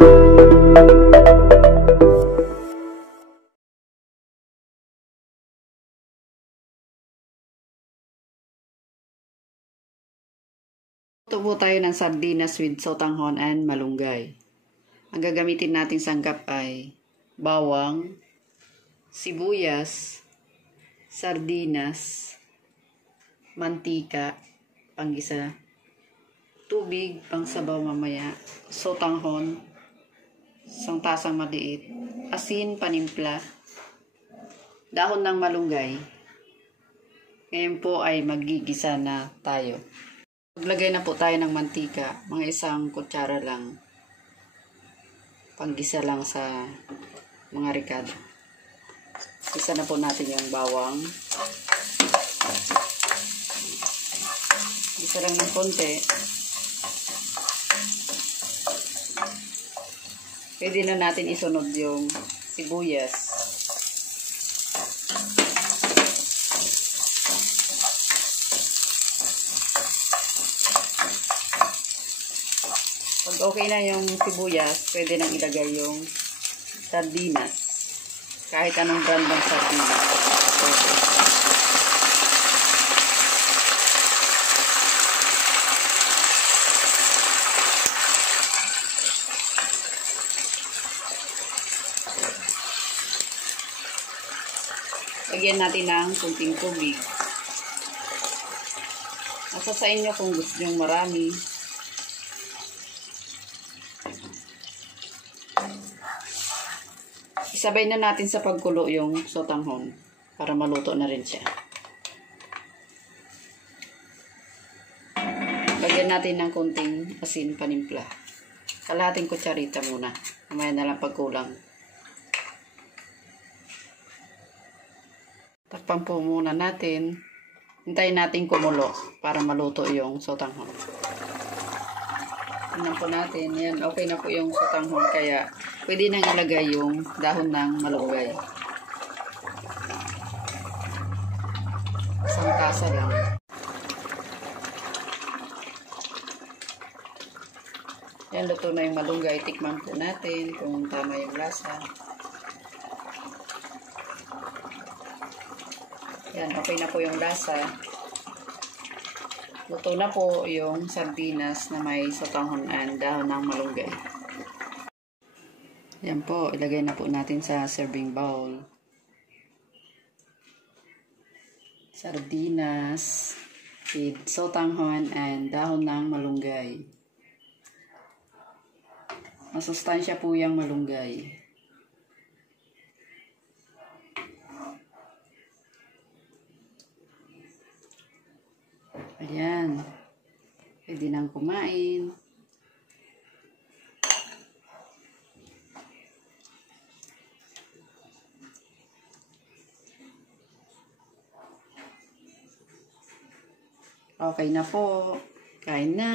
Ito po tayo ng sardinas with sotanghon and malunggay. Ang gagamitin nating sangkap ay bawang, sibuyas, sardinas, mantika, panggisa, tubig, pangsabaw mamaya, sotanghon, isang tasang maliit, asin, panimpla, dahon ng malunggay. Ngayon po ay magigisa na tayo. Maglagay na po tayo ng mantika, mga isang kutsara lang. Panggisa lang sa mga ricado. Isa na po natin yung bawang. Isa lang ng konti. Pwede na natin isunod yung sibuyas. Pag okay na yung sibuyas, pwede nang ilagay yung sardinas. Kahit anong brand ng sardinas. Okay. Lagyan natin ng kunting tubig. Nasa sa inyo kung gusto nyo marami. Isabay na natin sa pagkulo yung sotanghon para maluto na rin siya. Lagyan natin ng kunting asin panimpla. Kalahating kutsarita muna. Mamaya na lang pagkulang. Takpan po muna natin. Hintayin natin kumulo para maluto yung sotanghon. Tingnan po natin. Yan, okay na po yung sotanghon kaya pwede nang ilagay yung dahon ng malunggay. Isang tasa lang. Yan, luto na yung malunggay. Tikman po natin kung tama yung lasa. Yan, okay na po yung lasa. Luto na po yung sardinas na may sotanghon and dahon ng malunggay. Yan po, ilagay na po natin sa serving bowl. Sardinas with sotanghon and dahon ng malunggay. Masustansya po yung malunggay. Ayan. Pwede nang kumain. Okay na po. Kain na.